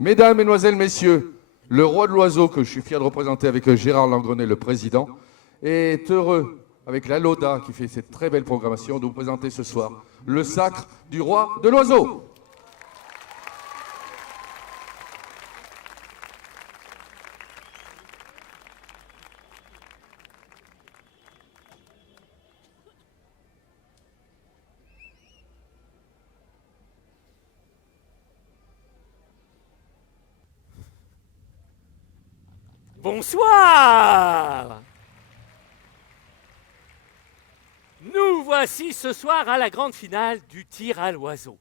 Mesdames, Mesdemoiselles, Messieurs, le roi de l'oiseau, que je suis fier de représenter avec Gérard Langrenet, le président, est heureux, avec la LODA qui fait cette très belle programmation, de vous présenter ce soir le sacre du roi de l'oiseau. Bonsoir. Nous voici ce soir à la grande finale du tir à l'oiseau.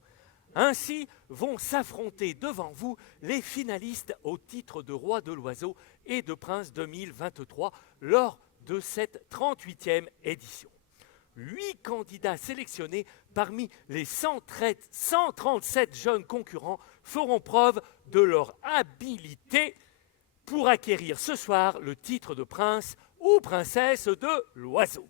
Ainsi vont s'affronter devant vous les finalistes au titre de roi de l'oiseau et de prince 2023 lors de cette 38e édition. 8 candidats sélectionnés parmi les 137 jeunes concurrents feront preuve de leur habileté pour acquérir ce soir le titre de prince ou princesse de l'oiseau.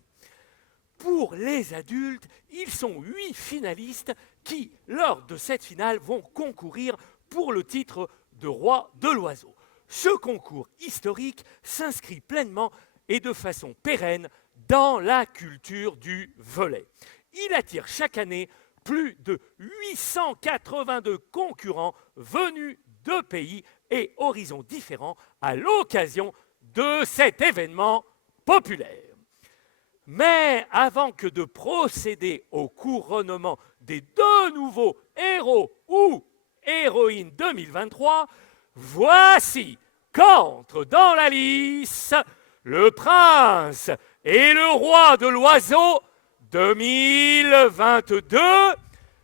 Pour les adultes, ils sont 8 finalistes qui, lors de cette finale, vont concourir pour le titre de roi de l'oiseau. Ce concours historique s'inscrit pleinement et de façon pérenne dans la culture du volley. Il attire chaque année plus de 882 concurrents venus de pays et horizons différents à l'occasion de cet événement populaire. Mais avant que de procéder au couronnement des 2 nouveaux héros ou héroïnes 2023, voici qu'entre dans la lice le prince et le roi de l'oiseau 2022,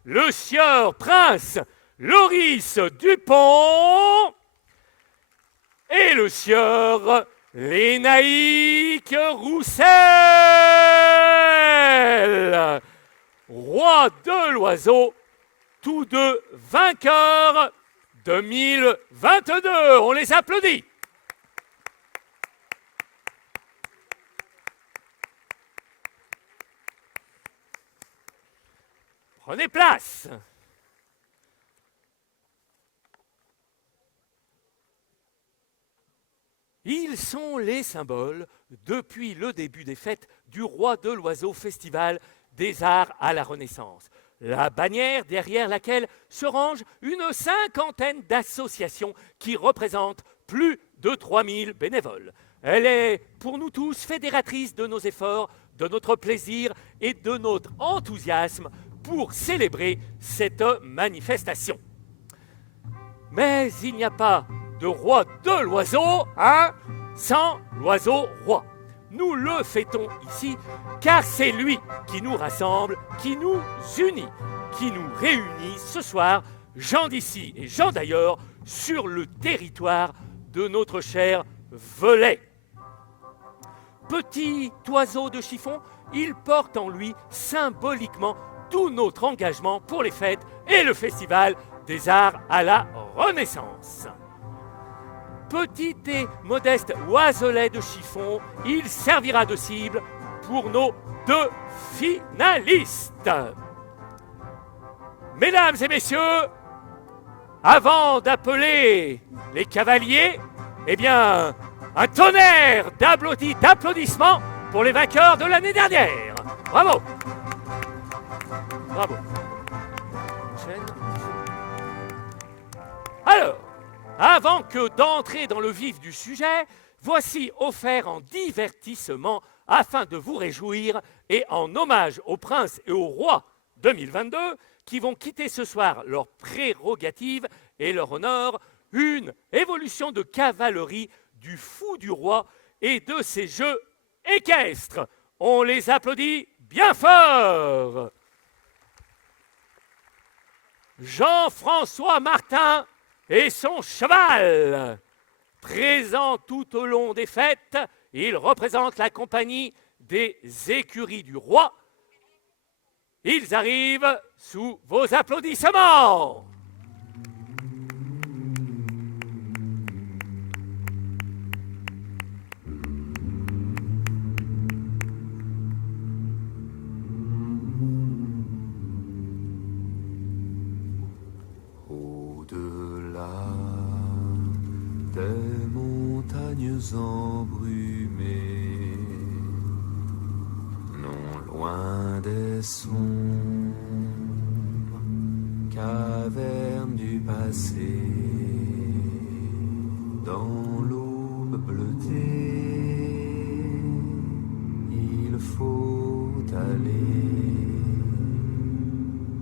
le sieur prince Loris Dupont et le sieur Lénaïque Roussel, roi de l'oiseau, tous deux vainqueurs 2022. On les applaudit. Prenez place. Ils sont les symboles, depuis le début des fêtes, du roi de l'oiseau festival des arts à la Renaissance. La bannière derrière laquelle se range une 50aine d'associations qui représentent plus de 3000 bénévoles. Elle est, pour nous tous, fédératrice de nos efforts, de notre plaisir et de notre enthousiasme pour célébrer cette manifestation. Mais il n'y a pas de roi de l'oiseau, sans l'oiseau roi. Nous le fêtons ici car c'est lui qui nous rassemble, qui nous unit, qui nous réunit ce soir, gens d'ici et gens d'ailleurs, sur le territoire de notre cher Velay. Petit oiseau de chiffon, il porte en lui symboliquement tout notre engagement pour les fêtes et le festival des arts à la Renaissance. Petit et modeste oiselet de chiffon, il servira de cible pour nos 2 finalistes. Mesdames et messieurs, avant d'appeler les cavaliers, eh bien, un tonnerre d'applaudissements pour les vainqueurs de l'année dernière. Bravo. Bravo. Alors, avant que d'entrer dans le vif du sujet, voici offert en divertissement afin de vous réjouir et en hommage au prince et au roi 2022 qui vont quitter ce soir leurs prérogatives et leur honneur, une évolution de cavalerie du fou du roi et de ses jeux équestres. On les applaudit bien fort. Jean-François Martin et son cheval. Présent tout au long des fêtes, il représente la compagnie des écuries du roi. Ils arrivent sous vos applaudissements. Au-delà des montagnes embrumées, non loin des sombres cavernes du passé, dans l'aube bleutée, il faut aller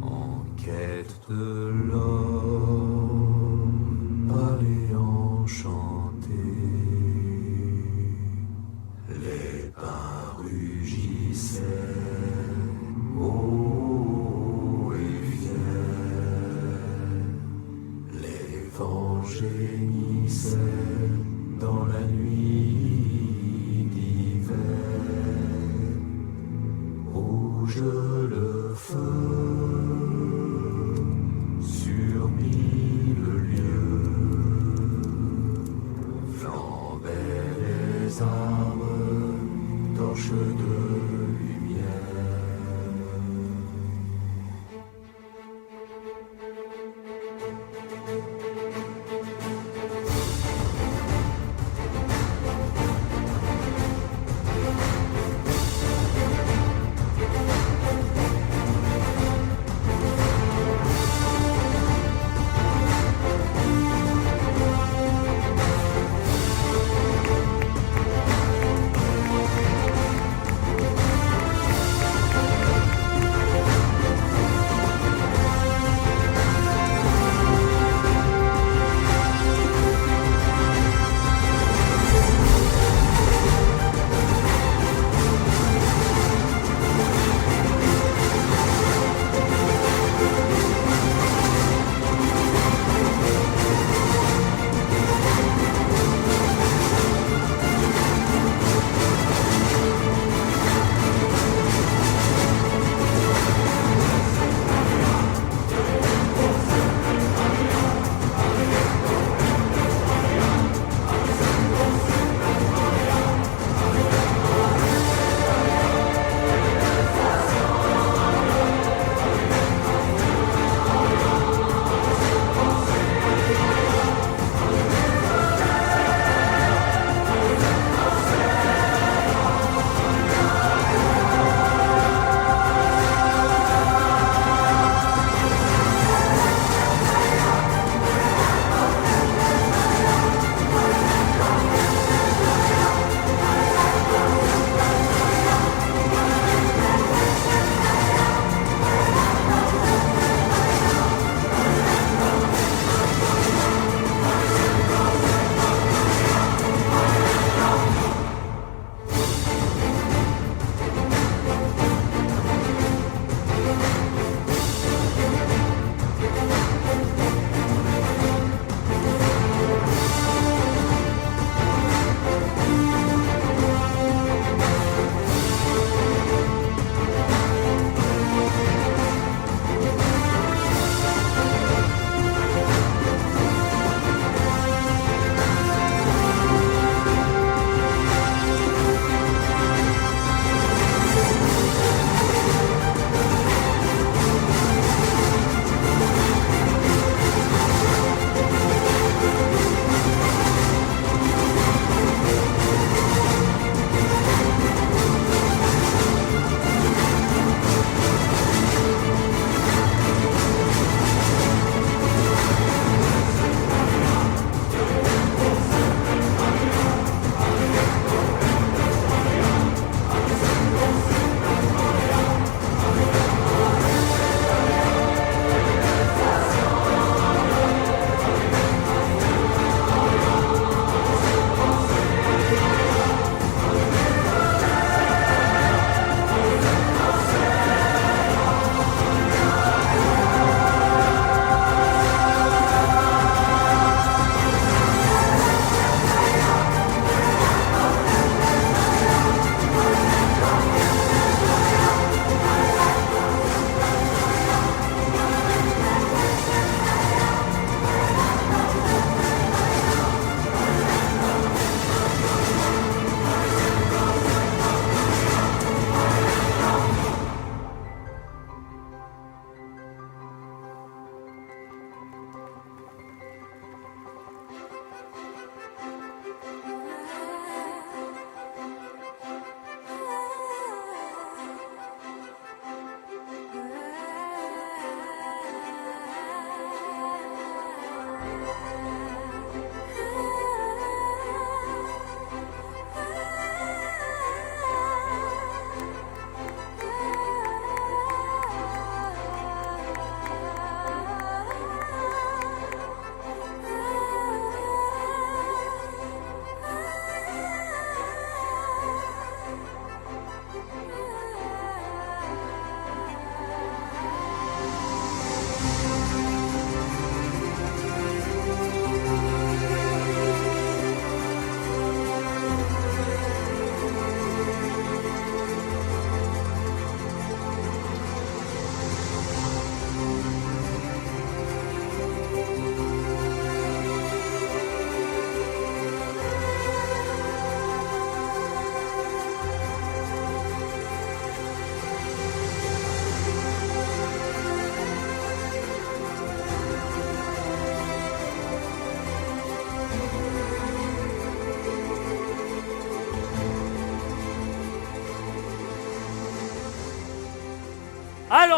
en quête de l'or, aller enchanté. Les pins rugissaient, hauts et fiers, les vents gémissaient dans la nuit d'hiver. Rouge le feu sur 1000 lieues, flambaient les arbres, torches de lumière.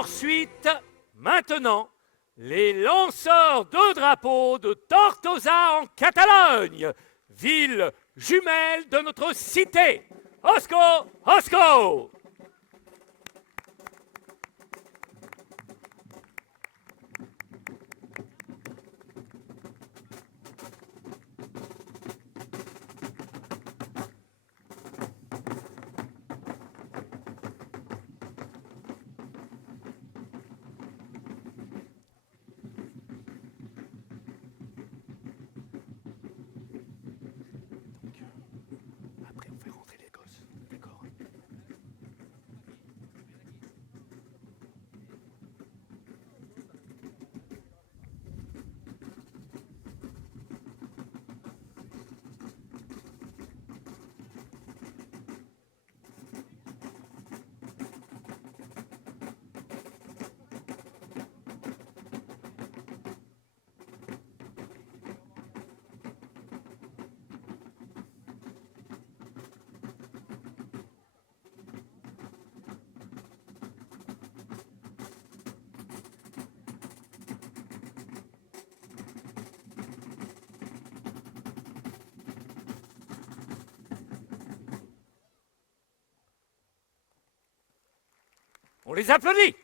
Ensuite, maintenant, les lanceurs de drapeaux de Tortosa en Catalogne, ville jumelle de notre cité. Osco, Osco! Après, on fait rentrer les gosses, d'accord? On les applaudit.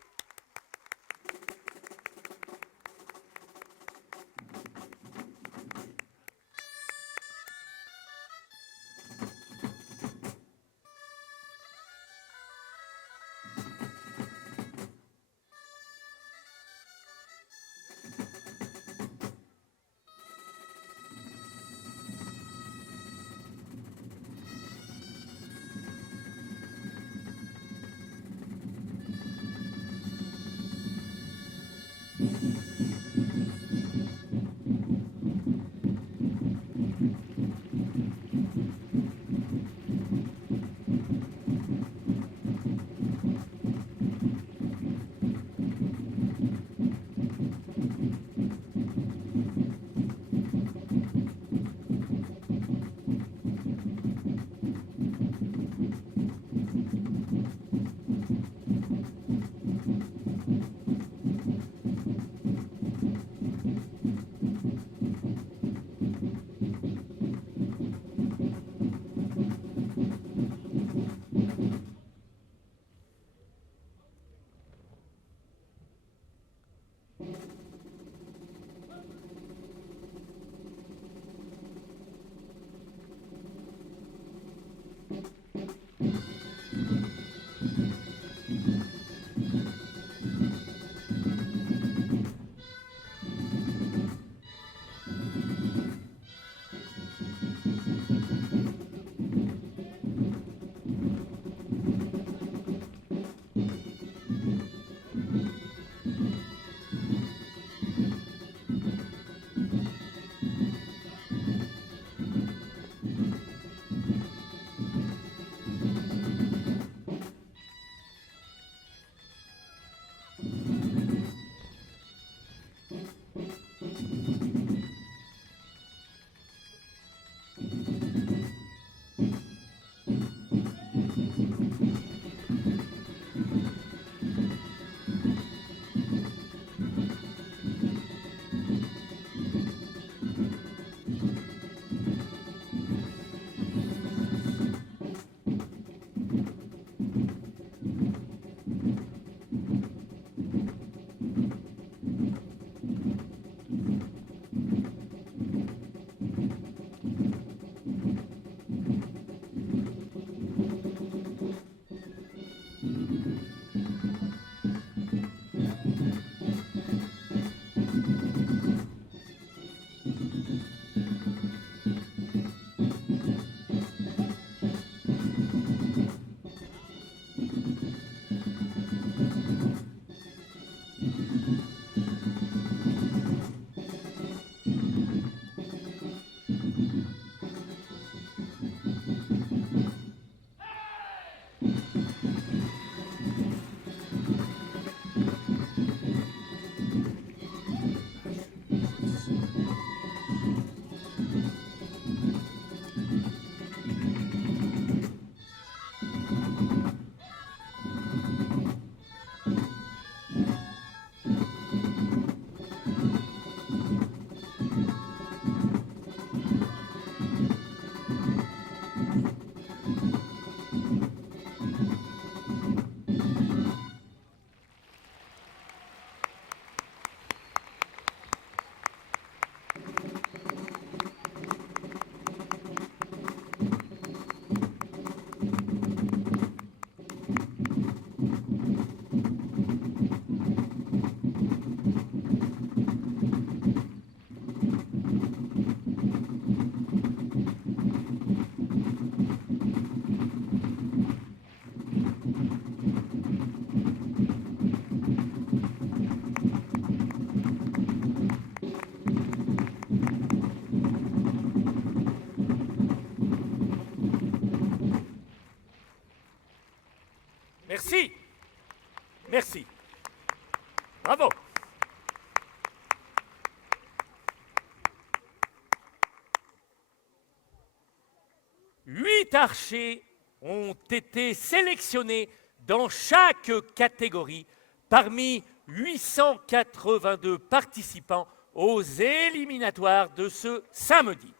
8 archers ont été sélectionnés dans chaque catégorie parmi 882 participants aux éliminatoires de ce samedi.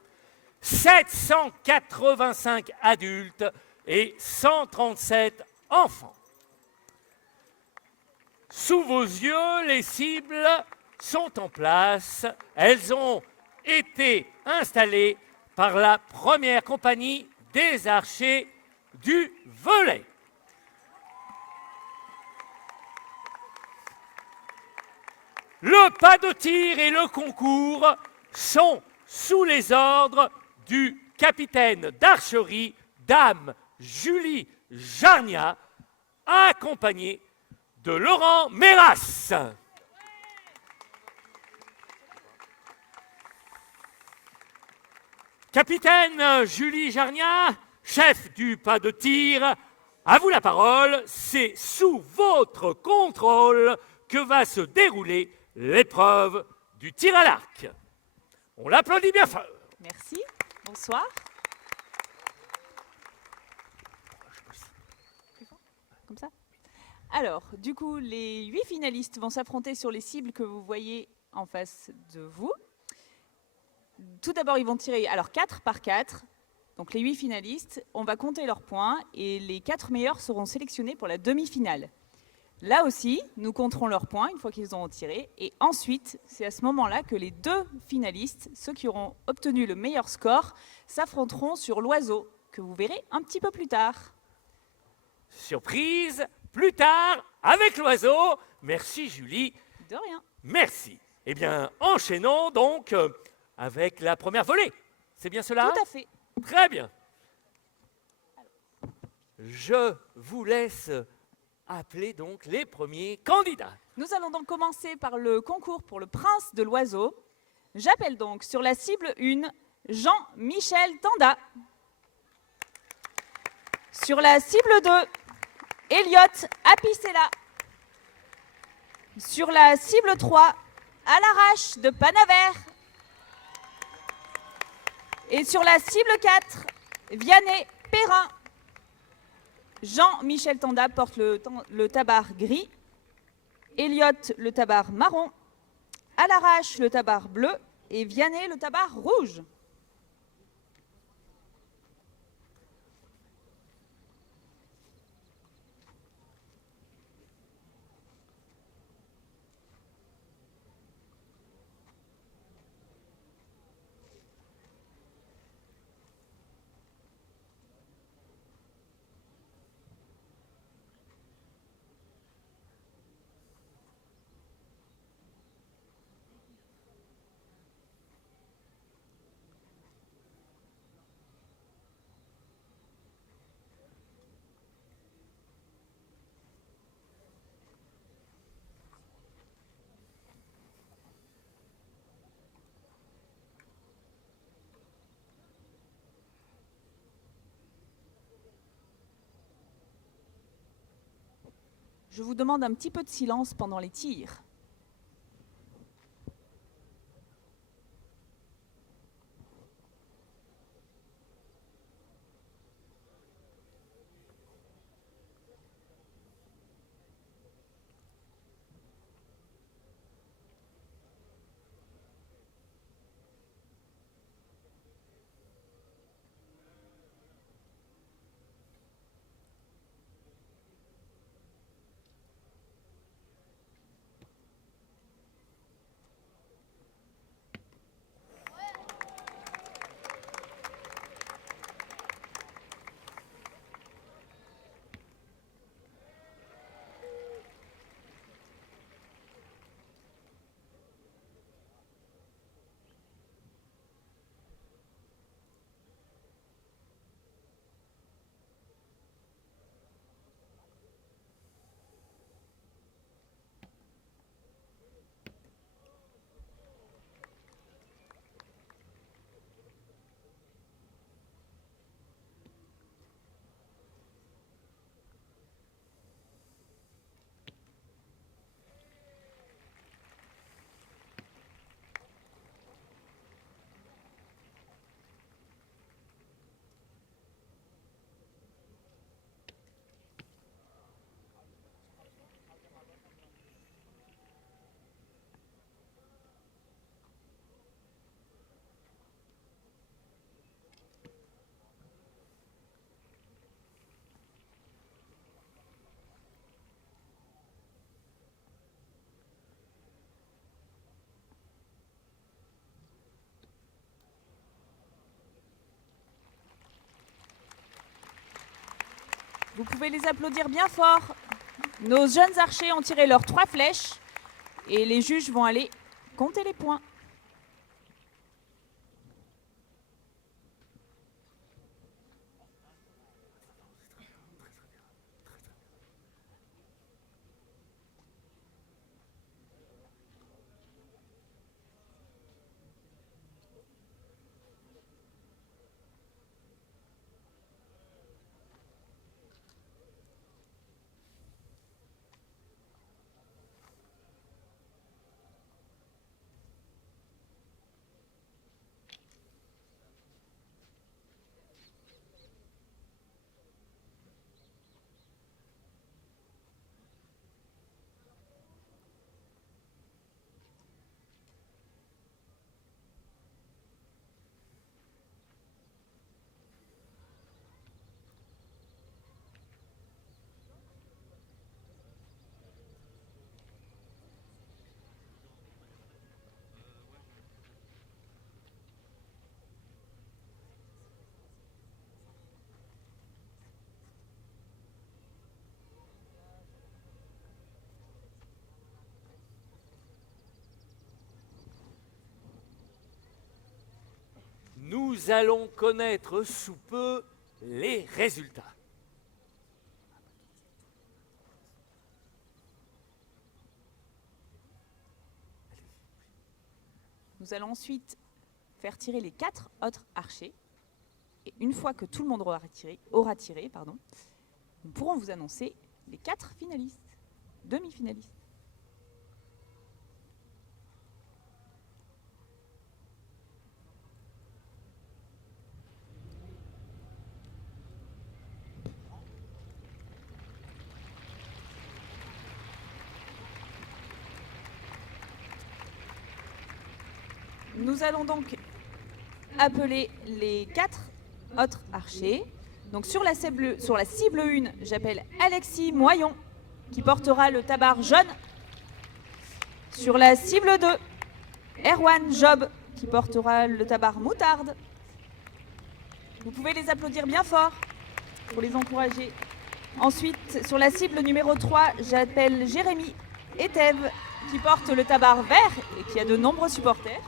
785 adultes et 137 enfants. Sous vos yeux, les cibles sont en place. Elles ont été installées par la première compagnie des archers du Velay. Le pas de tir et le concours sont sous les ordres du capitaine d'archerie, Dame Julie Jarnia, accompagné de Laurent Méras. Capitaine Julie Jarnia, chef du pas de tir, à vous la parole. C'est sous votre contrôle que va se dérouler l'épreuve du tir à l'arc. On l'applaudit bien fort. Merci. Bonsoir. Comme ça. Alors, du coup, les 8 finalistes vont s'affronter sur les cibles que vous voyez en face de vous. Tout d'abord, ils vont tirer 4 par 4. Donc les 8 finalistes, on va compter leurs points et les 4 meilleurs seront sélectionnés pour la demi-finale. Là aussi, nous compterons leurs points une fois qu'ils auront tiré. Et ensuite, c'est à ce moment-là que les 2 finalistes, ceux qui auront obtenu le meilleur score, s'affronteront sur l'oiseau, que vous verrez un petit peu plus tard. Surprise, plus tard, avec l'oiseau. Merci Julie. De rien. Merci. Eh bien, enchaînons donc avec la première volée. C'est bien cela? Tout à fait. Très bien. Je vous laisse appeler donc les premiers candidats. Nous allons donc commencer par le concours pour le prince de l'oiseau. J'appelle donc sur la cible 1, Jean-Michel Tanda. Sur la cible 2, Elliot Apicella. Sur la cible 3, à l'arrache de Panavert. Et sur la cible 4, Vianney Perrin. Jean-Michel Tanda porte le tabard gris, Elliot le tabard marron, à l'arrache le tabard bleu et Vianney le tabard rouge. Je vous demande un petit peu de silence pendant les tirs. Vous pouvez les applaudir bien fort. Nos jeunes archers ont tiré leurs 3 flèches et les juges vont aller compter les points. Nous allons connaître sous peu les résultats. Nous allons ensuite faire tirer les 4 autres archers. Et une fois que tout le monde aura tiré, nous pourrons vous annoncer les 4 finalistes, demi-finalistes. Nous allons donc appeler les 4 autres archers. Donc sur la cible 1, j'appelle Alexis Moyon, qui portera le tabard jaune. Sur la cible 2, Erwan Job, qui portera le tabard moutarde. Vous pouvez les applaudir bien fort pour les encourager. Ensuite, sur la cible numéro 3, j'appelle Jérémy Etève, qui porte le tabard vert et qui a de nombreux supporters.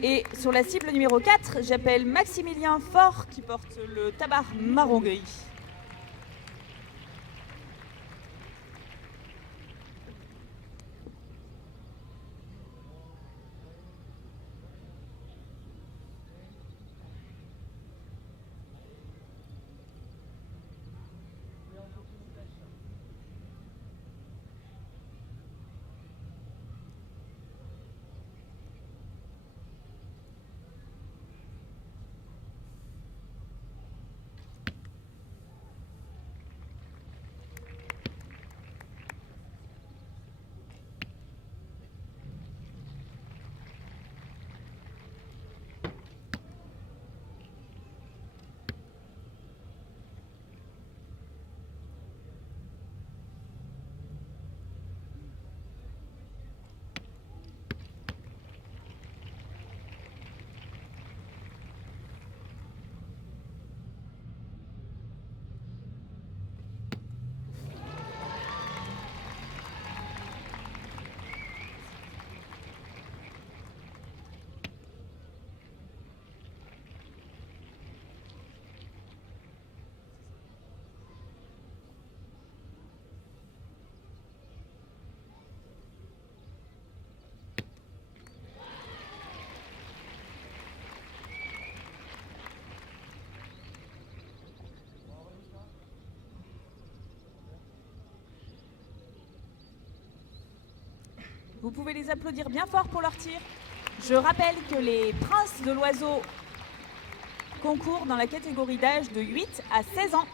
Et sur la cible numéro 4, j'appelle Maximilien Faure qui porte le tabard marron gris. Vous pouvez les applaudir bien fort pour leur tir. Je rappelle que les princes de l'oiseau concourent dans la catégorie d'âge de 8 à 16 ans.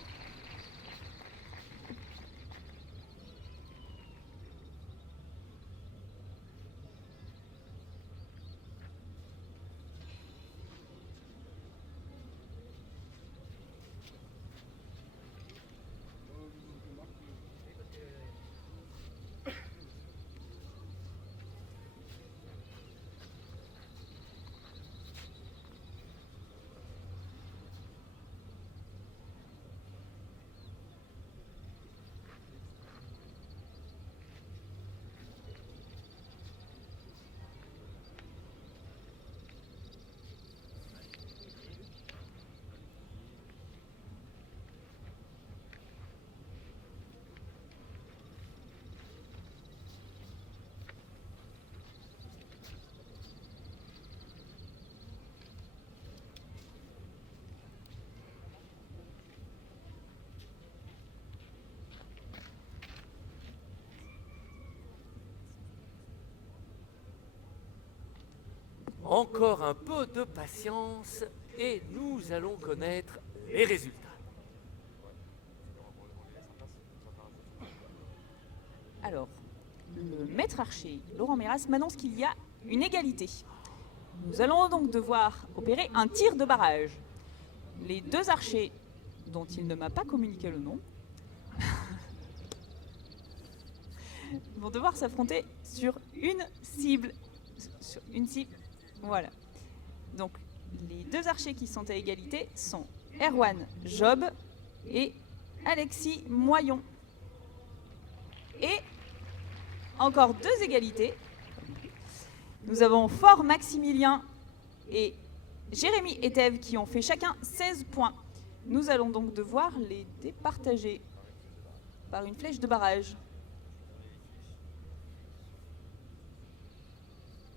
Encore un peu de patience et nous allons connaître les résultats. Alors, le maître archer, Laurent Méras, m'annonce qu'il y a une égalité. Nous allons donc devoir opérer un tir de barrage. Les deux archers, dont il ne m'a pas communiqué le nom, vont devoir s'affronter sur une cible. Sur une cible. Voilà. Donc, les deux archers qui sont à égalité sont Erwan Job et Alexis Moyon. Et encore deux égalités. Nous avons Fort Maximilien et Jérémy Etève qui ont fait chacun 16 points. Nous allons donc devoir les départager par une flèche de barrage.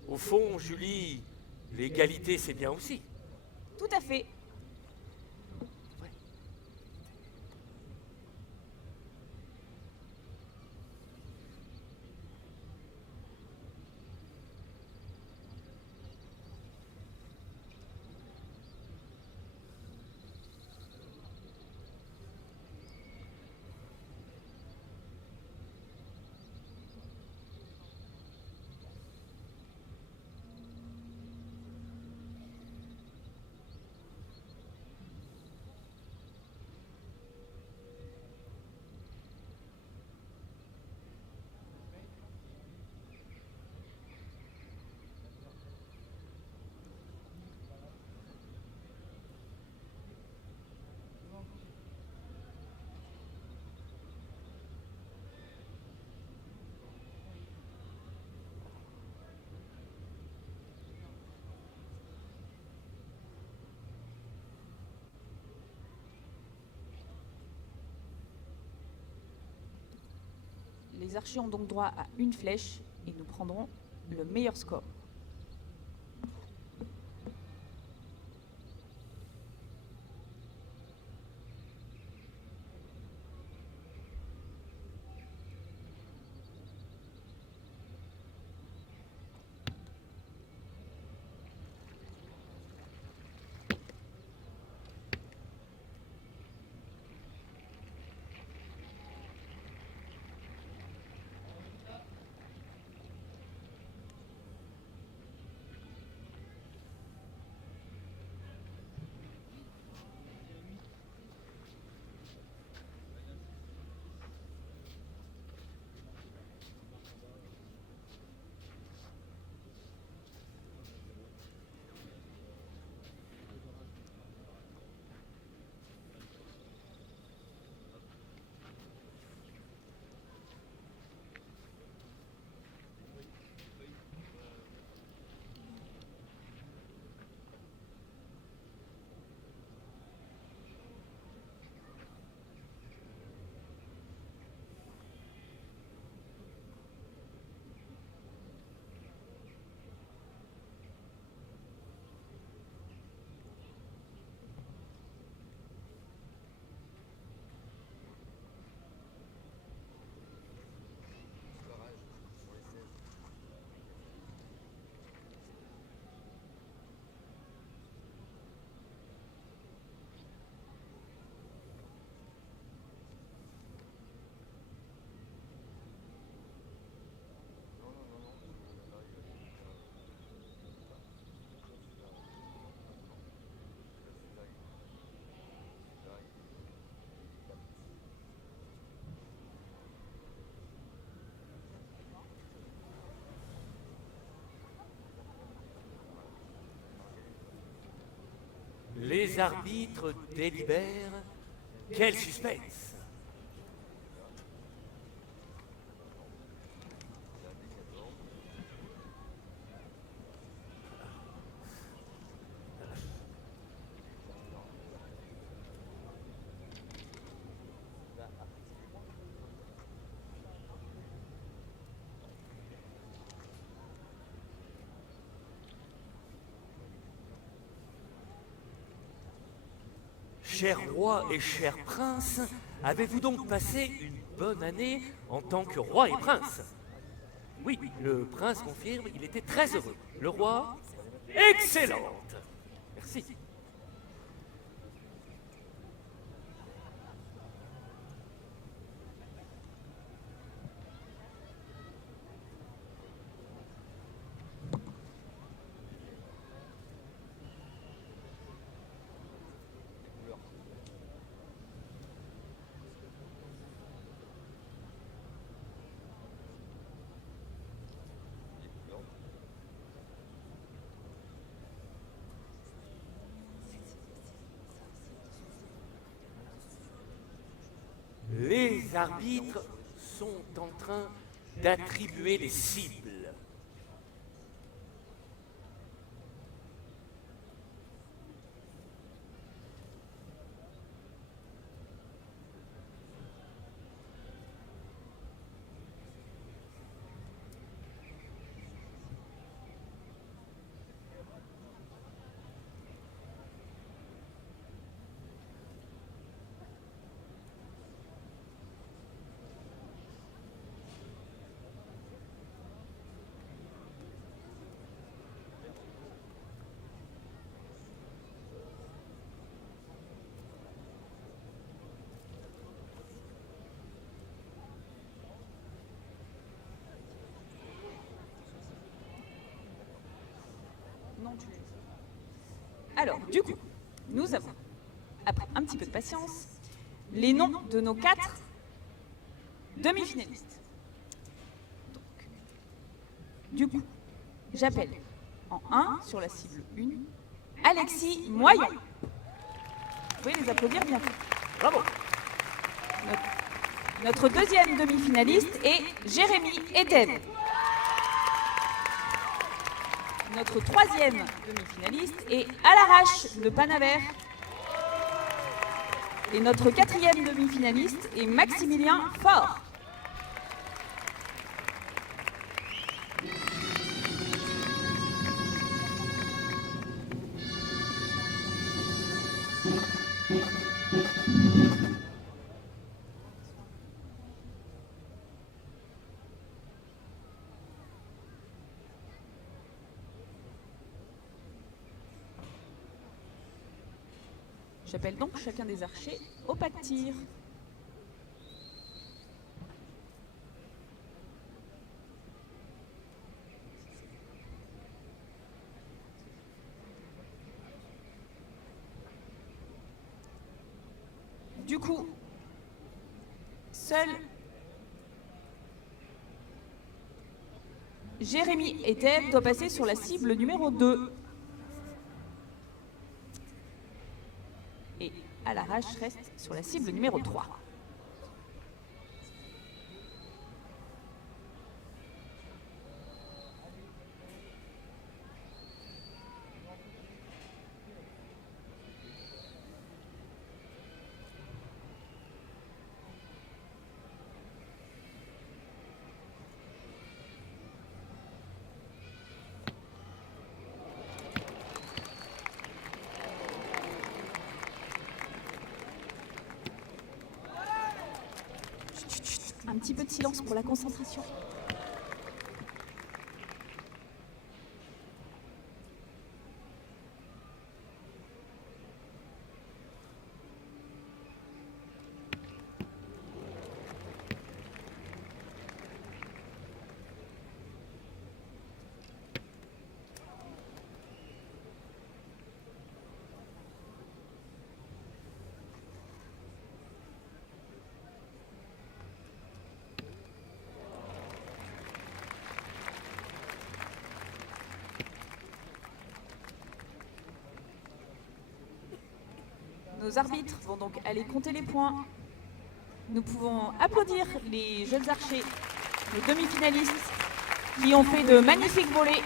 Au fond, Julie, l'égalité, c'est bien aussi. Tout à fait. Les archers ont donc droit à une flèche et nous prendrons le meilleur score. Les arbitres délibèrent. Quel suspense! Cher roi et cher prince, avez-vous donc passé une bonne année en tant que roi et prince? Oui, le prince confirme, il était très heureux. Le roi? excellente. Merci. Les arbitres sont en train d'attribuer les cibles. Non, tu l'as. Alors, du coup, nous avons, après un petit peu de patience, les noms de nos 4 demi-finalistes. Donc, du coup, j'appelle en 1 sur la cible 1, Alexis Moyon. Vous pouvez les applaudir bien. Bravo. Notre deuxième demi-finaliste est Jérémy Eden. Notre troisième demi-finaliste est À l'arrache de Panavert. Et notre quatrième demi-finaliste est Maximilien Faure. J'appelle donc chacun des archers au pas de tir. Du coup, seul Jérémy Eden doit passer sur la cible numéro 2. Et À l'arrache reste sur la cible numéro 3. Un petit peu de silence pour la concentration. Nos arbitres vont donc aller compter les points. Nous pouvons applaudir les jeunes archers, les demi-finalistes, qui ont fait de magnifiques volées.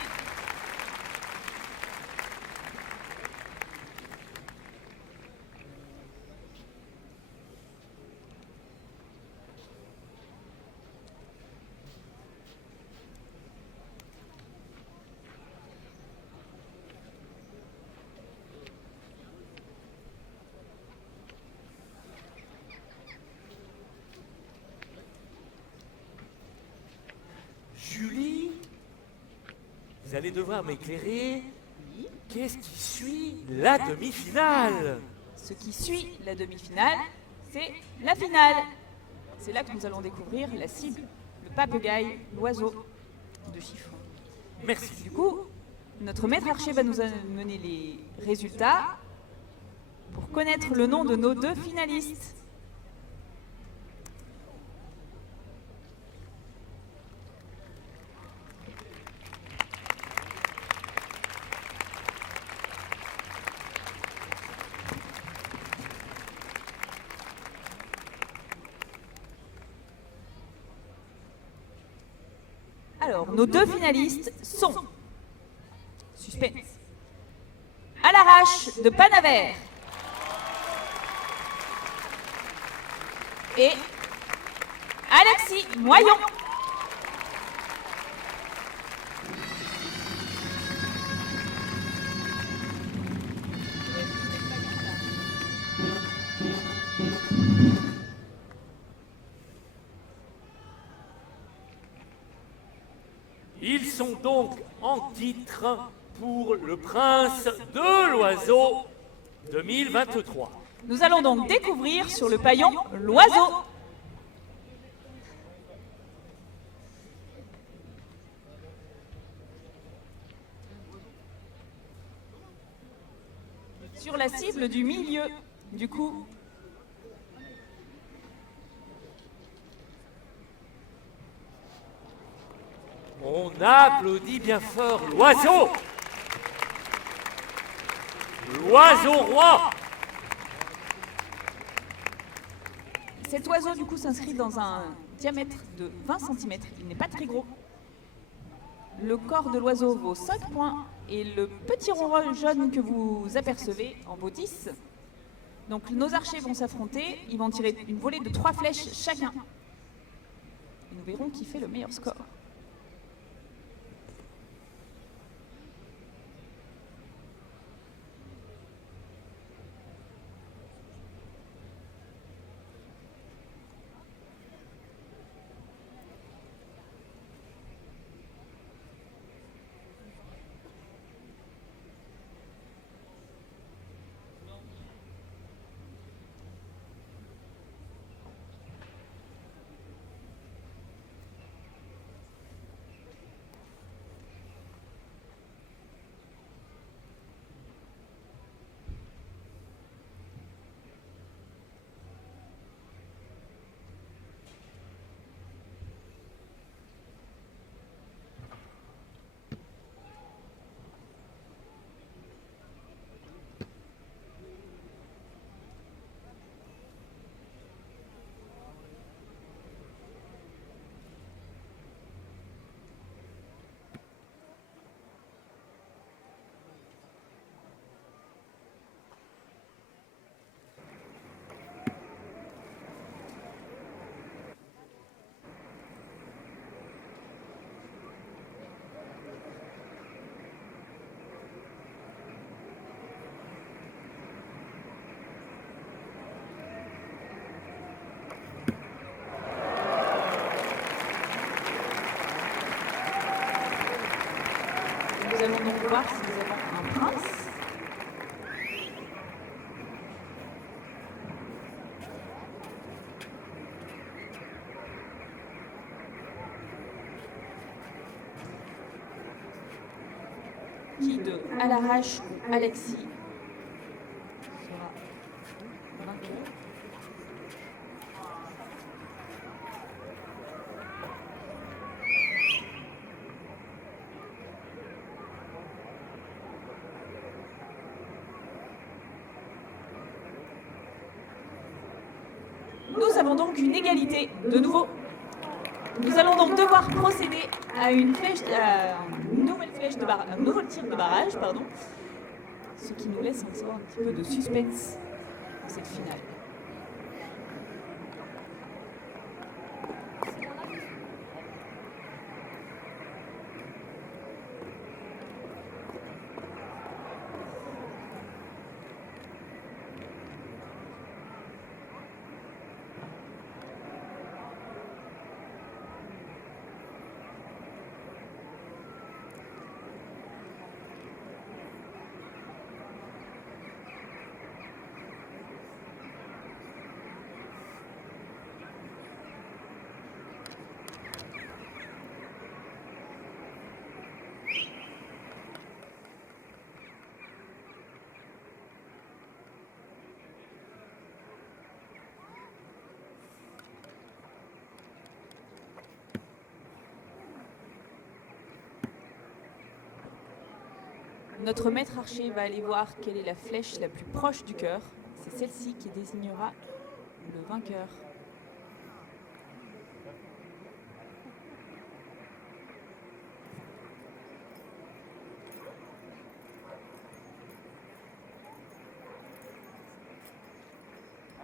Julie, vous allez devoir m'éclairer. qu'est-ce qui suit la demi-finale? Ce qui suit la demi-finale, c'est la finale. C'est là que nous allons découvrir la cible, le papegaille, l'oiseau de chiffon. Merci. Du coup, notre maître archer va nous amener les résultats pour connaître le nom de nos 2 finalistes. Alors, nos 2 finalistes sont suspense. À l'arrache de Panavert et Alexis Moyon. Ils sont donc en titre pour le Prince de l'Oiseau 2023. Nous allons donc découvrir sur le paillon l'oiseau. Sur la cible du milieu, du coup. On applaudit bien fort l'oiseau. L'oiseau roi. Cet oiseau, du coup, s'inscrit dans un diamètre de 20 cm. Il n'est pas très gros. Le corps de l'oiseau vaut 5 points et le petit rond jaune que vous apercevez en vaut 10. Donc nos archers vont s'affronter. Ils vont tirer une volée de 3 flèches chacun. Et nous verrons qui fait le meilleur score. Nous allons donc voir si nous avons un prince. Qui de à l'arrache ou Alexis sera vainqueur. Nous avons donc une égalité de nouveau. Nous allons donc devoir procéder à une nouvelle flèche de un nouveau tir de barrage, pardon, ce qui nous laisse encore un petit peu de suspense dans cette finale. Notre maître archer va aller voir quelle est la flèche la plus proche du cœur. C'est celle-ci qui désignera le vainqueur.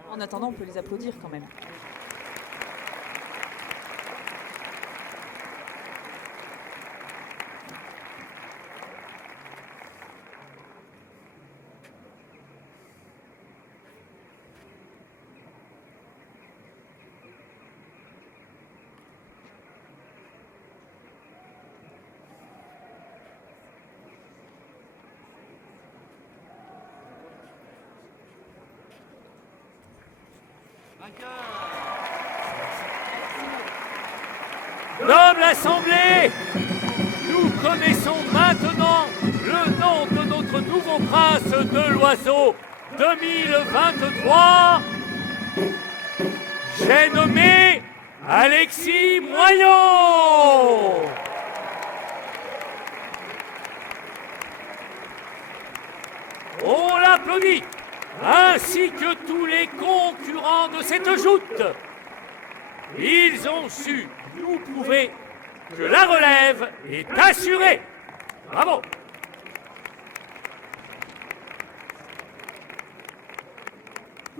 En attendant, on peut les applaudir quand même. Noble assemblée, nous connaissons maintenant le nom de notre nouveau prince de l'oiseau 2023. J'ai nommé Alexis Moyon. On l'applaudit, ainsi que tous les concurrents de cette joute. Ils ont su nous prouver que la relève est assurée. Bravo.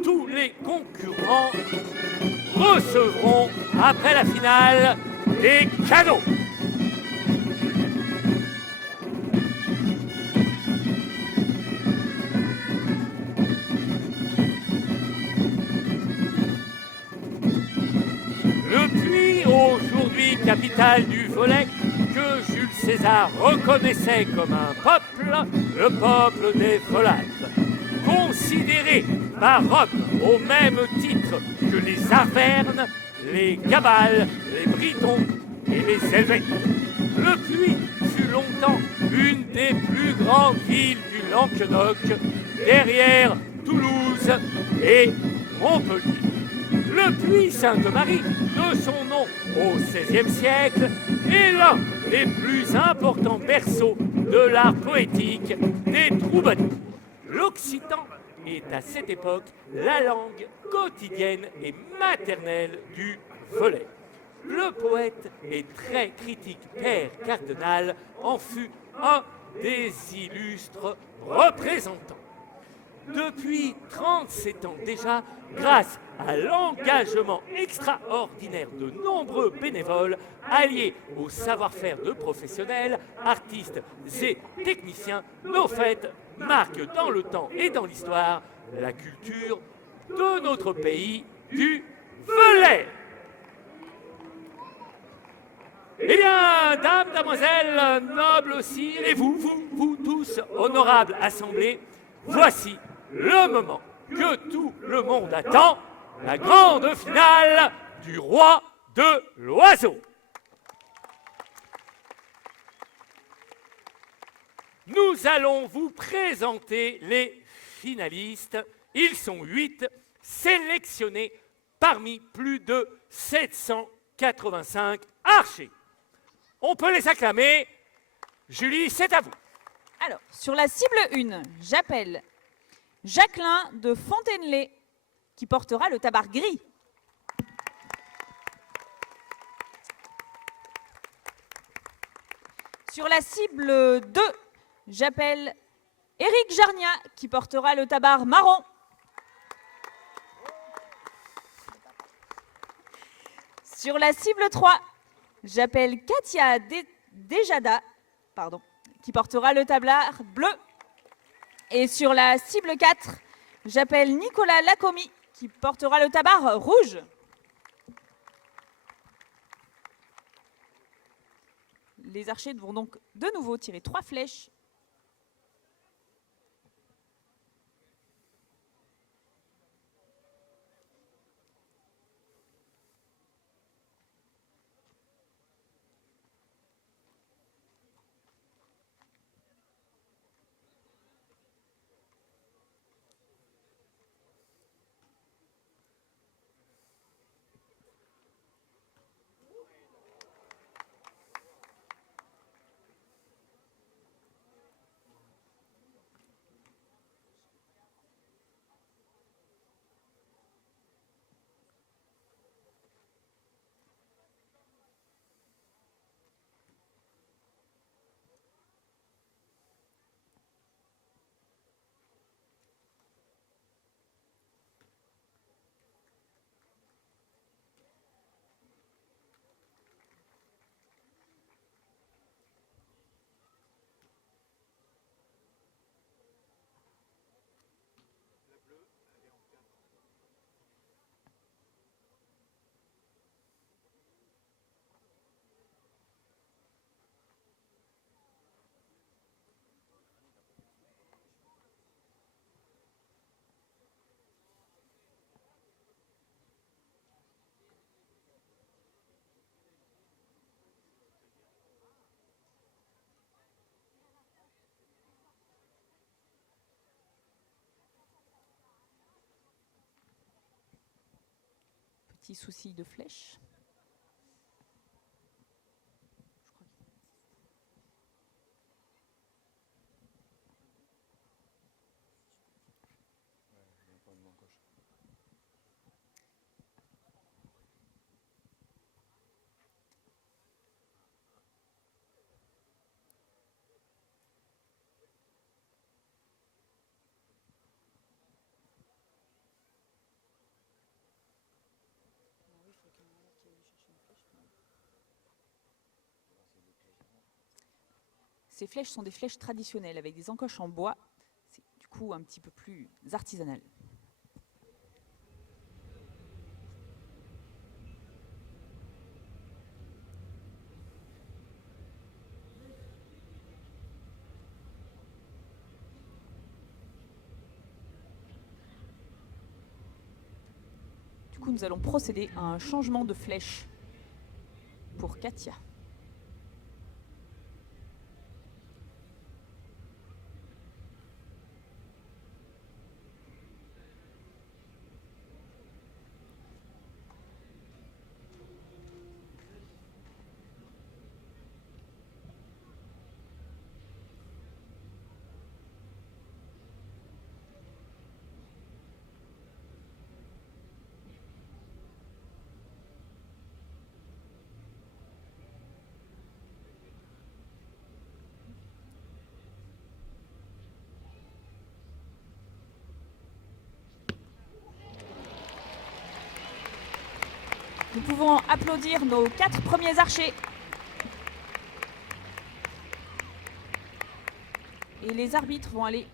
Tous les concurrents recevront, après la finale, des cadeaux. Le Puy, aujourd'hui capitale du volet, que Jules César reconnaissait comme un peuple, le peuple des Folâtres, considéré par Rome au même titre que les Arvernes, les Gabales, les Britons et les Helvètes. Le Puy fut longtemps une des plus grandes villes du Languedoc, derrière Toulouse et Montpellier. Le puits Sainte-Marie, de son nom au XVIe siècle, est l'un des plus importants berceaux de l'art poétique des troubadours. L'occitan est à cette époque la langue quotidienne et maternelle du Velay. Le poète et très critique Père Cardinal en fut un des illustres représentants. Depuis 37 ans déjà, grâce à l'engagement extraordinaire de nombreux bénévoles alliés au savoir-faire de professionnels, artistes et techniciens, nos fêtes marquent dans le temps et dans l'histoire la culture de notre pays du Velay. Eh bien, dames, damoiselles, nobles sires, et vous tous, honorables assemblées, voici le moment que tout le monde attend, la grande finale du roi de l'oiseau. Nous allons vous présenter les finalistes. Ils sont 8, sélectionnés parmi plus de 785 archers. On peut les acclamer. Julie, c'est à vous. Alors, sur la cible 1, j'appelle Jacqueline de Fontainebleau, qui portera le tabard gris. Sur la cible 2, j'appelle Éric Jarnia, qui portera le tabard marron. Sur la cible 3, j'appelle Katia Dejada, qui portera le tabard bleu. Et sur la cible 4, j'appelle Nicolas Lacomi, qui portera le tabard rouge. Les archers devront donc de nouveau tirer 3 flèches. petit souci de flèche. Ces flèches sont des flèches traditionnelles avec des encoches en bois. C'est du coup un petit peu plus artisanal. Du coup, nous allons procéder à un changement de flèche pour Katia. Nous pouvons applaudir nos 4 premiers archers. Et les arbitres vont aller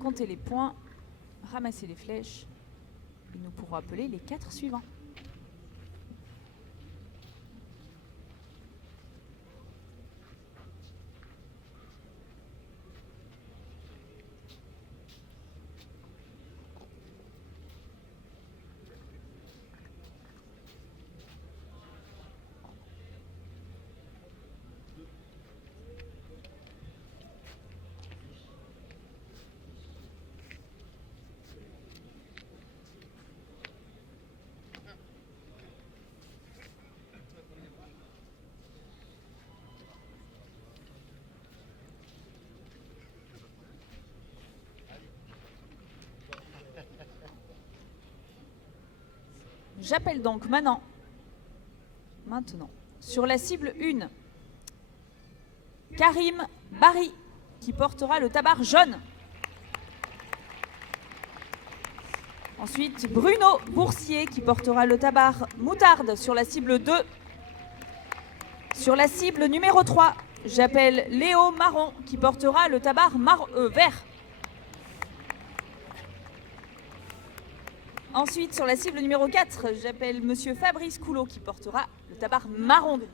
compter les points, ramasser les flèches. Et nous pourrons appeler les 4 suivants. J'appelle donc maintenant, sur la cible 1, Karim Barry, qui portera le tabard jaune. Ensuite, Bruno Boursier, qui portera le tabard moutarde sur la cible 2. Sur la cible numéro 3, j'appelle Léo Marron, qui portera le tabard vert. Ensuite, sur la cible numéro 4, j'appelle Monsieur Fabrice Coulot qui portera le tabard marron gris.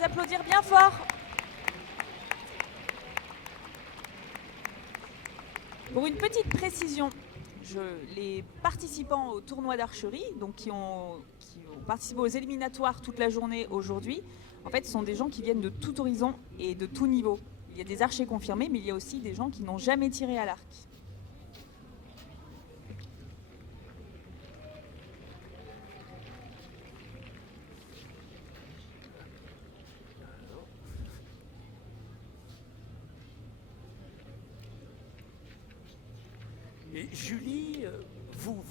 les applaudir bien fort. Pour une petite précision, les participants au tournoi d'archerie, donc qui ont participé aux éliminatoires toute la journée aujourd'hui, en fait, ce sont des gens qui viennent de tout horizon et de tout niveau. Il y a des archers confirmés, mais il y a aussi des gens qui n'ont jamais tiré à l'arc. Et Julie, vous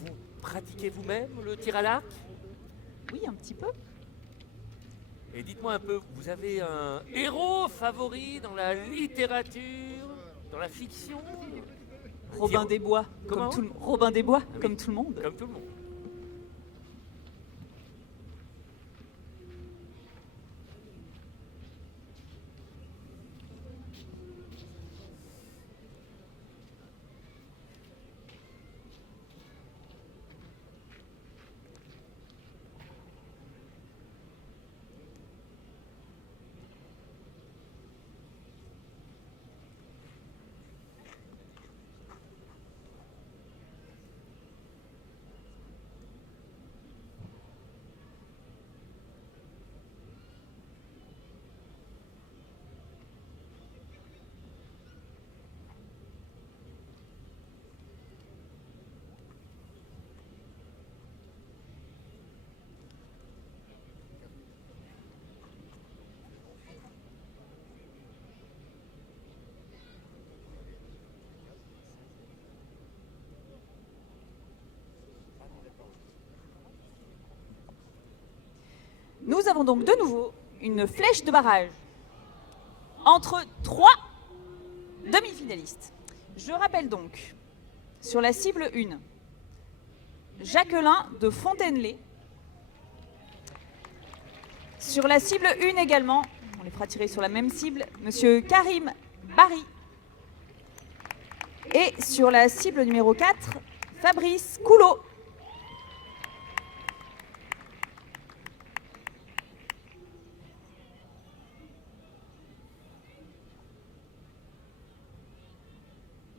pratiquez vous-même le tir à l'arc? Oui, un petit peu. Et dites-moi un peu, vous avez un héros favori dans la littérature, dans la fiction? Robin des Bois, Comment? Robin des Bois, Ah oui. comme tout le monde. Comme tout le monde. Nous avons donc de nouveau une flèche de barrage entre 3 demi-finalistes. Je rappelle donc, sur la cible 1, Jacqueline de Fontainebleau. Sur la cible 1 également, on les fera tirer sur la même cible, Monsieur Karim Barry. Et sur la cible numéro 4, Fabrice Coulot.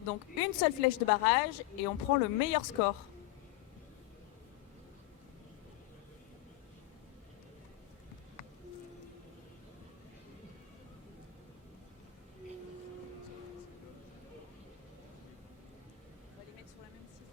Donc une seule flèche de barrage et on prend le meilleur score. On va les mettre sur la même cible.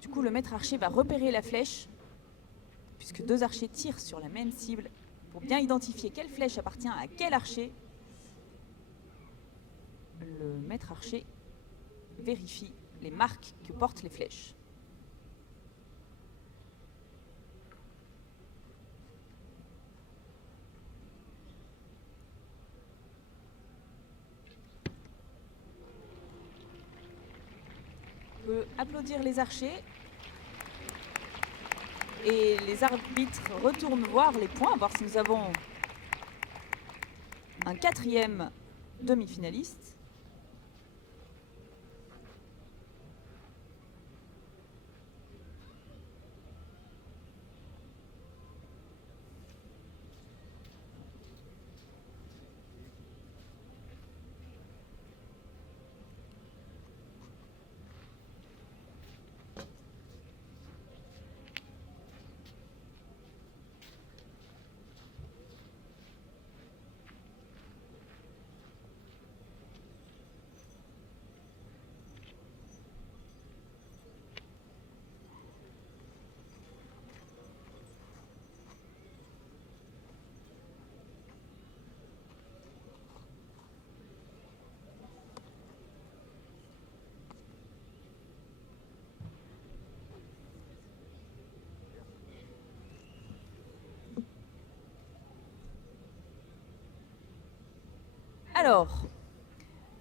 Du coup, le maître archer va repérer la flèche, puisque 2 archers tirent sur la même cible, pour bien identifier quelle flèche appartient à quel archer. Le maître archer vérifie les marques que portent les flèches. On peut applaudir les archers. Et les arbitres retournent voir les points, voir si nous avons un 4e demi-finaliste. Alors,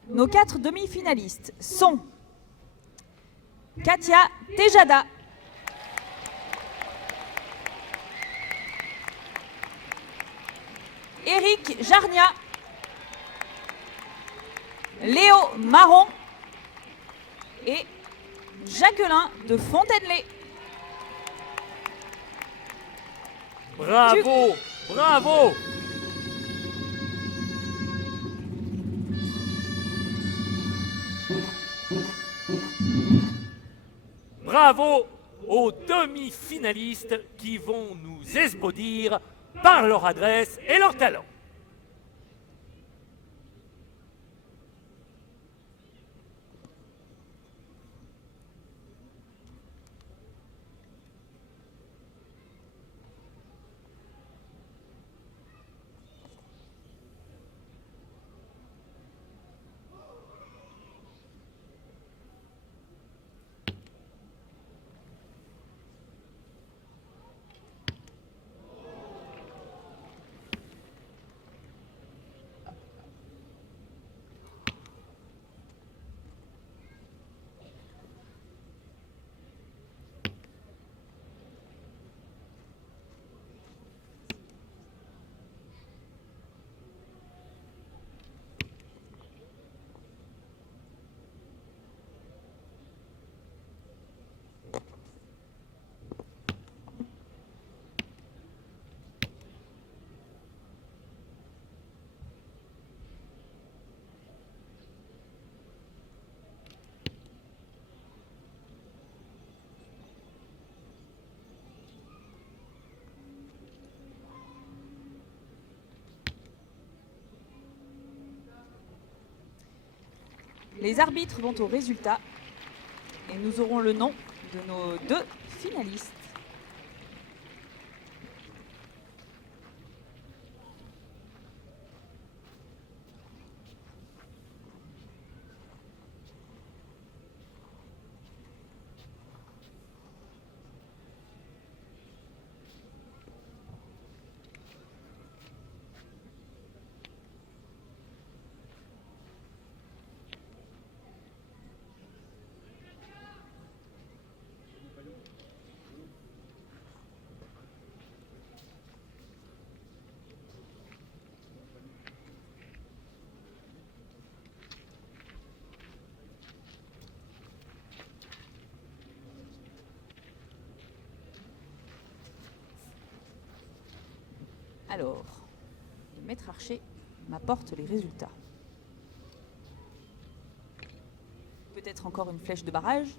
nos 4 demi-finalistes sont Katia Tejada, Eric Jarnia, Léo Marron et Jacqueline de Fontainebleau. Bravo, bravo. Bravo aux demi-finalistes qui vont nous esbaudir par leur adresse et leur talent. Les arbitres vont au résultat et nous aurons le nom de nos 2 finalistes. Alors, le maître archer m'apporte les résultats. Peut-être encore une flèche de barrage.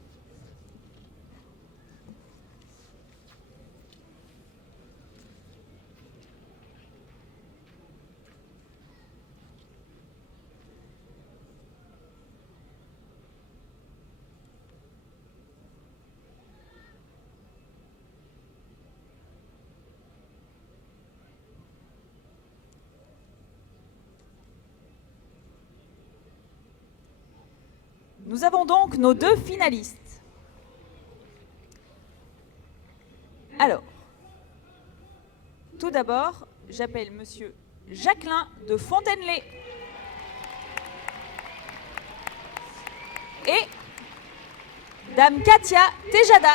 Nous avons donc nos 2 finalistes. Alors, tout d'abord, j'appelle Monsieur Jacqueline de Fontainebleau. Et Dame Katia Tejada.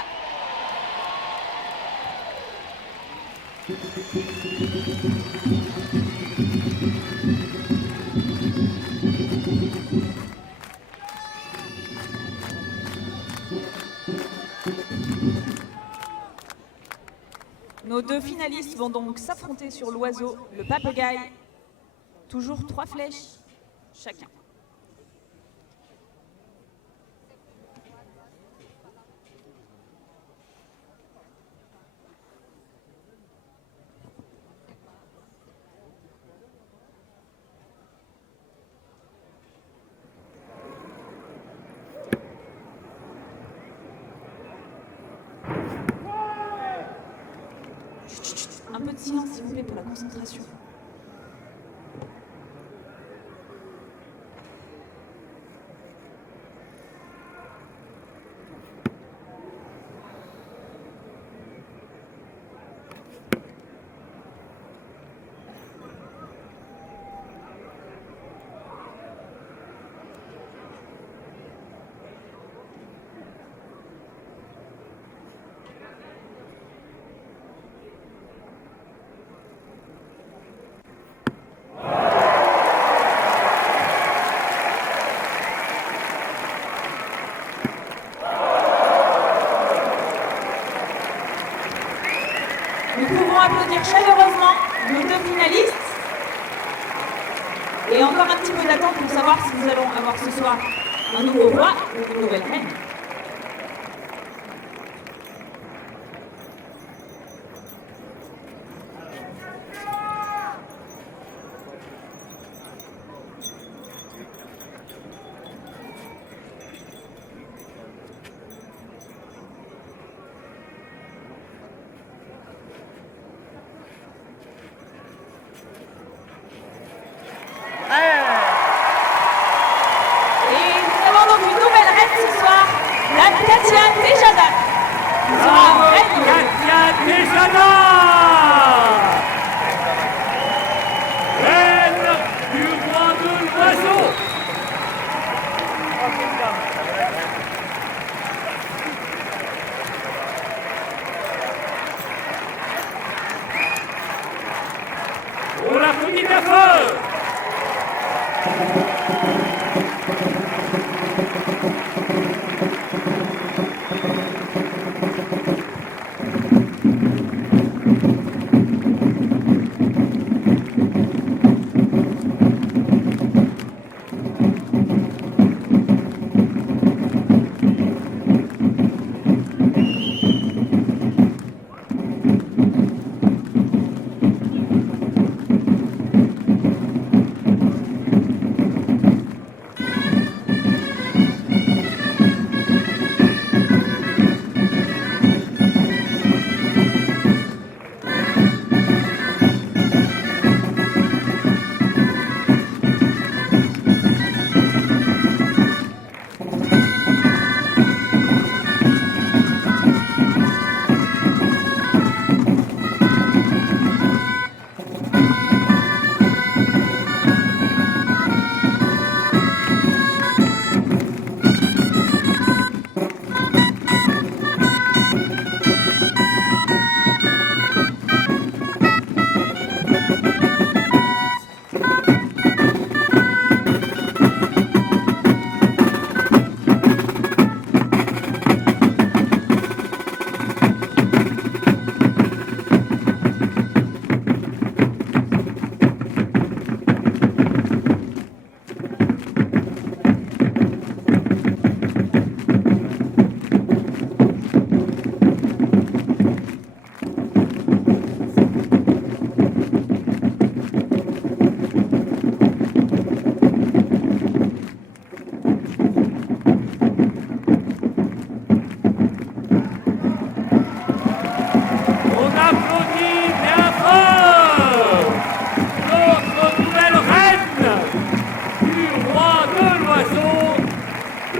Nos 2 finalistes vont donc s'affronter sur l'oiseau, le papagaï. Toujours 3 flèches chacun. Un peu de silence, s'il vous plaît, pour la concentration. Nous pouvons applaudir chaleureusement nos 2 finalistes. Et encore un petit peu d'attente pour savoir si nous allons avoir ce soir un nouveau roi ou une nouvelle reine. Et nous avons donc une nouvelle reine ce soir, la Katia Tejada. Qui sera reine. Katia Tejada, reine du roi de l'oiseau. On l'applaudit bien fort.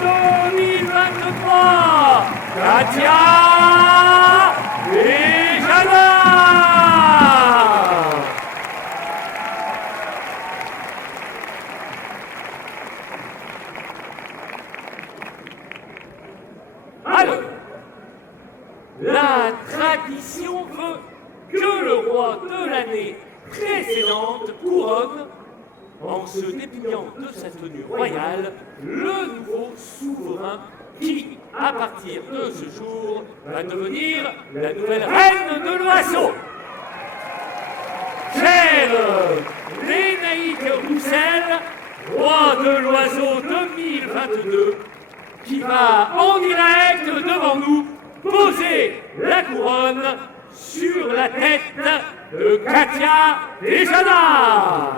2023, Katia et Jana. Alors, la tradition veut que le roi de l'année précédente couronne, en se dépliant de sa tenue royale, le nouveau souverain qui, à partir de ce jour, va devenir la nouvelle reine de l'oiseau. Chère Lénaïque Roussel, roi de l'oiseau 2022, qui va en direct devant nous poser la couronne sur la tête de Katia et Jana.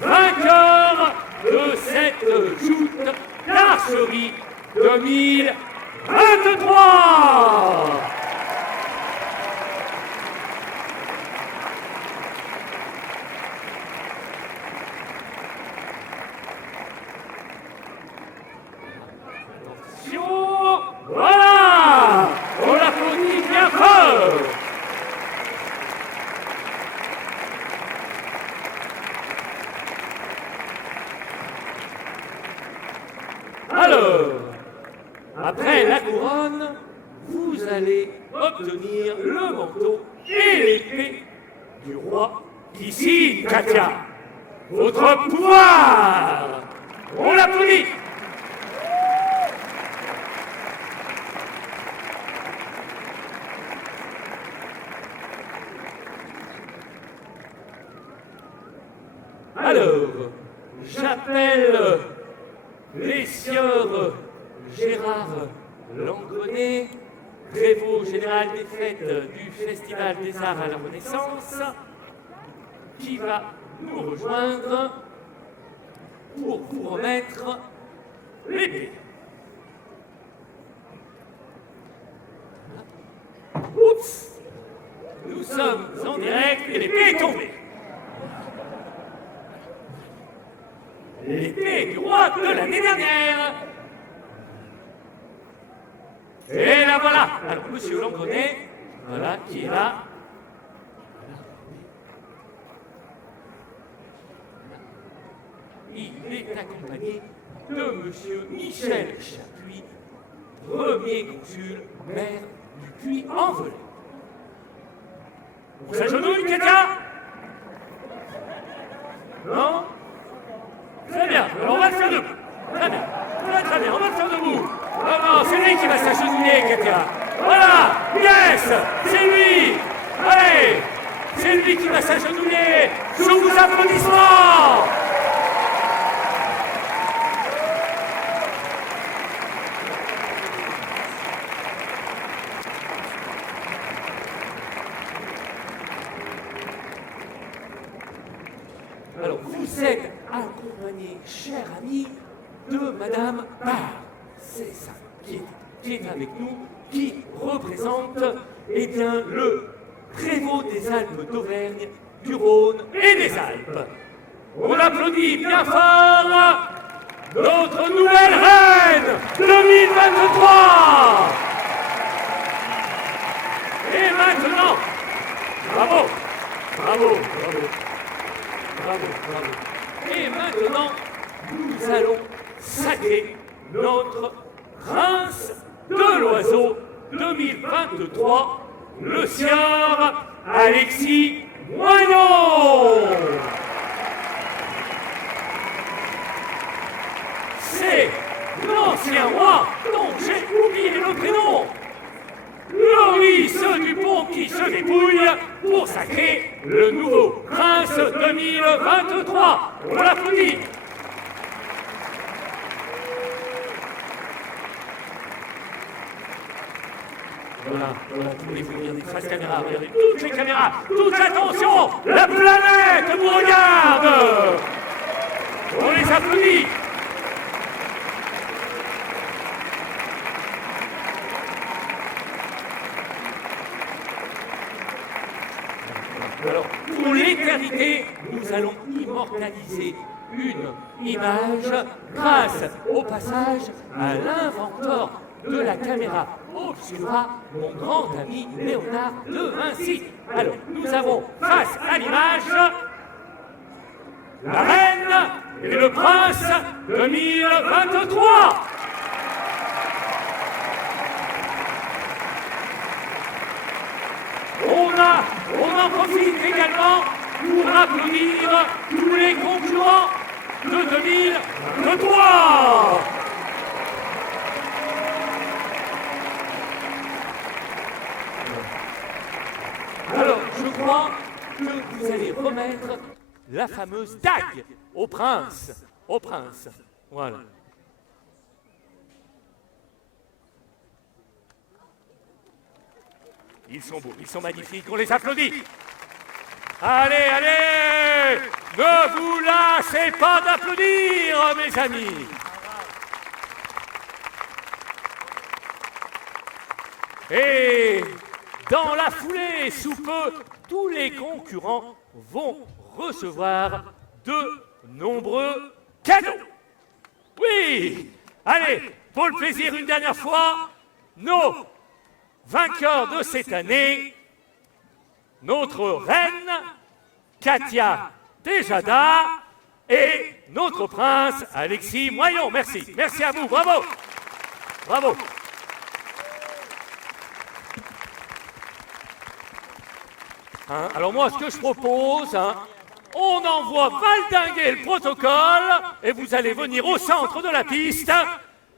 Vainqueur de cette joute d'archerie 2023. Attention, voilà, on l'applaudit bien fort. Alors, après la couronne, vous allez obtenir le manteau et l'épée du roi qui signe, Katia. Votre pouvoir. On l'applaudit. Alors, j'appelle les sieurs Gérard Langrenay, prévôt général des fêtes du Festival des Arts à la Renaissance, qui va nous rejoindre pour vous remettre l'épée. Oups! Nous sommes en direct et l'épée est tombée. L'épée du roi de l'année dernière. Et la voilà. Alors, monsieur Langrenay, voilà, qui est là. Il est accompagné de monsieur Michel Chapuis, premier consul, maire du Puy-en-Velay. On s'agenouille, Katia? Non? Très bien, alors on va le faire debout. Très bien, très bien, on va le faire debout. Non, non, c'est lui qui va s'agenouiller, Katia. Voilà, yes, c'est lui. Allez, c'est lui qui va s'agenouiller. Sous vos applaudissements. Alors, vous êtes accompagné, cher ami, de Madame Barre. C'est ça, qui est avec nous, qui représente, eh bien, le prévôt des Alpes d'Auvergne, du Rhône et des Alpes. On applaudit bien fort notre nouvelle reine 2023. Et maintenant, bravo, bravo, bravo. Bravo, bravo. Et maintenant, nous allons sacrer notre prince de l'oiseau 2023, le sieur Alexis Moignon. C'est l'ancien roi dont j'ai oublié le prénom. Loris Dupont qui se dépouille pour sacrer le nouveau prince 2023. On l'applaudit. Voilà, tous les vous regardez, face caméra, regardez, toutes les caméras, toute attention, la planète vous regarde. On les applaudit. Alors, pour l'éternité, nous allons immortaliser une image grâce au passage à l'inventeur de la caméra obscura, mon grand ami Léonard de Vinci. Alors, nous avons face à l'image la reine et le prince 2023. On en profite également pour applaudir tous les concurrents de 2023. Alors, je crois que vous allez remettre la fameuse dague au prince. Au prince. Voilà. Ils sont beaux, ils sont magnifiques, on les applaudit. Allez, allez! Ne vous lâchez pas d'applaudir, mes amis. Et dans la foulée, sous peu, tous les concurrents vont recevoir de nombreux cadeaux. Oui! Allez, pour le plaisir, une dernière fois, nos vainqueurs de cette année, notre reine, Katia Tejada, et notre prince, Alexis Moyon. Merci. Merci à vous. Bravo. Bravo. Alors moi, ce que je propose, on envoie valdinguer le protocole et vous allez venir au centre de la piste.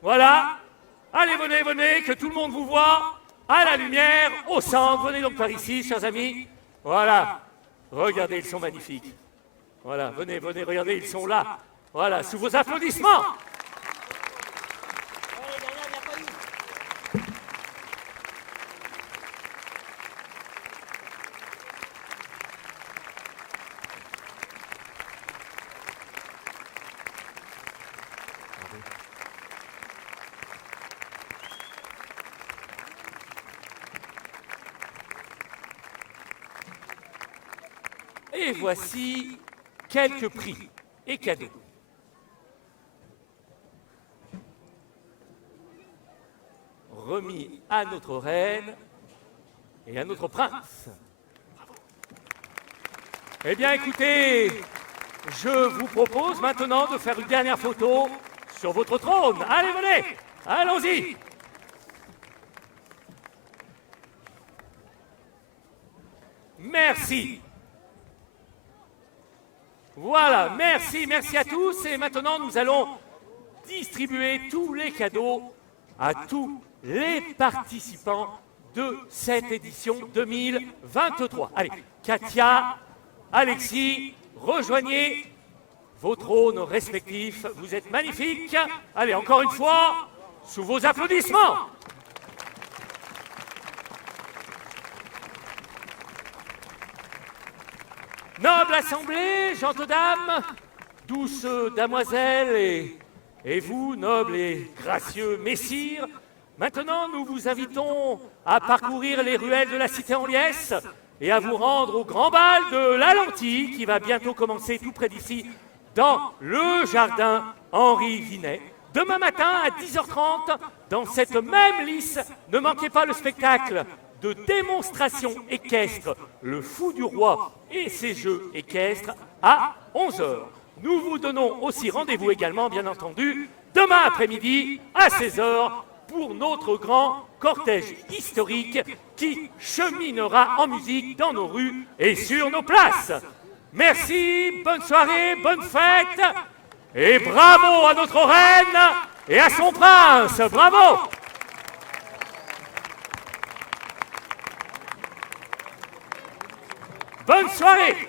Voilà. Allez, venez, venez, que tout le monde vous voit. À la lumière, au centre. Venez donc par ici, chers amis. Voilà. Regardez, ils sont magnifiques. Voilà, venez, venez, regardez, ils sont là. Voilà, sous vos applaudissements. Et voici quelques prix et cadeaux. Remis à notre reine et à notre prince. Bravo. Eh bien, écoutez, je vous propose maintenant de faire une dernière photo sur votre trône. Allez, venez, allons-y. Merci. Voilà, merci, merci à tous. Et maintenant, nous allons distribuer tous les cadeaux à tous les participants de cette édition 2023. Allez, Katia, Alexis, rejoignez vos trônes respectifs. Vous êtes magnifiques. Allez, encore une fois, sous vos applaudissements. Noble assemblée, gentes dames, douces damoiselles et vous, nobles et gracieux messires, maintenant nous vous invitons à parcourir les ruelles de la cité en liesse et à vous rendre au grand bal de la lentille qui va bientôt commencer tout près d'ici dans le jardin Henri Vinet. Demain matin à 10h30, dans cette même lice, ne manquez pas le spectacle de démonstration équestre, le fou du roi et ses jeux équestres à 11h. Nous vous donnons aussi rendez-vous également, bien entendu, demain après-midi à 16h pour notre grand cortège historique qui cheminera en musique dans nos rues et sur nos places. Merci, bonne soirée, bonne fête et bravo à notre reine et à son prince. Bravo! Bonne soirée!